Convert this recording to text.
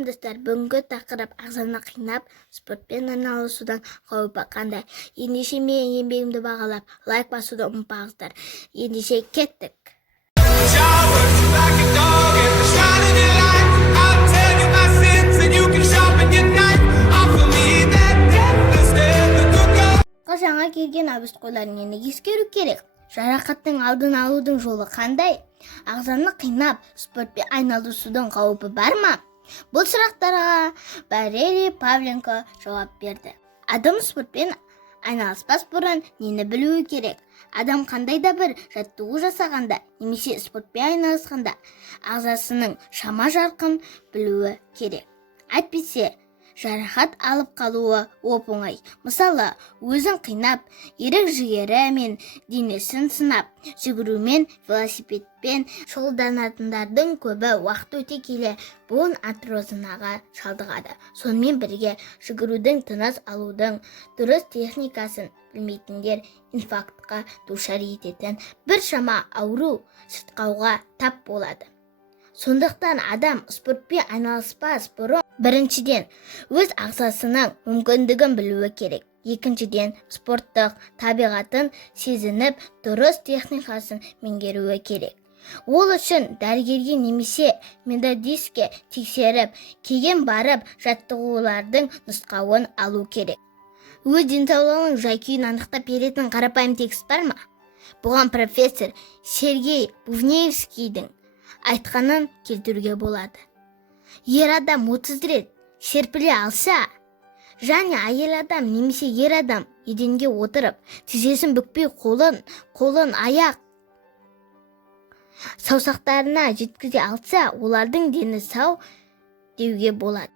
Сәлем достар, бүгінгі тақырып ағзаны қинап, спортпен айналысудан қаупі қандай? Ендеше менің еңбегімді бағалап, лайк басуды ұмытпаңыздар. Ендеше кеттік. Жаңа келген әуесқойлар нені ескеру керек? Жарақаттың алдын алудың жолы қандай? Ағзаны қинап, спортпен айналысудың қаупі бар ма? Бұл сұрақтарға Валерий Павленко жауап берді. Адам спортпен айналыспас бұрын нені білуі керек? Адам қандай да бір жаттығу жасағанда, немесе спортпен айналысқанда ағзасының шама жарқын білуі керек. Әйтпесе, жарақат алып қалуы оп-оңай. Мысалы, өзін қинап, ерік-жігері мен денесін сынап, жүгірумен, велосипедпен шұғылданатындардың көбі уақыт өте келе буын атрозынаға шалдығады. Сонымен бірге жүгірудің, тыныс алудың дұрыс техникасын білмейтіндер инфарктқа душар ететін біршама ауру сырқауға тап болады. Сондықтан адам спортпен айналыспас бұрын біріншіден өз ағзасының мүмкіндігін білуі керек. Екіншіден спорттық табиғатын сезініп, дұрыс техникасын меңгеруі керек. Ол үшін дәрігерге немесе методистке тексеріп, кейін барып жаттығулардың нұсқауын алу керек. Өз денсаулығының жай-күйін анықтап беретін қарапайым текст бар ма? Бұған профессор Сергей Бувневскийдің айтқанын келтіруге болады. Ер адам 30 рет серпіле алса, және әйел адам немесе ер адам еденге отырып, тізесін бүкпей қолын аяқ саусақтарына жеткізе алса, олардың дені сау деуге болады.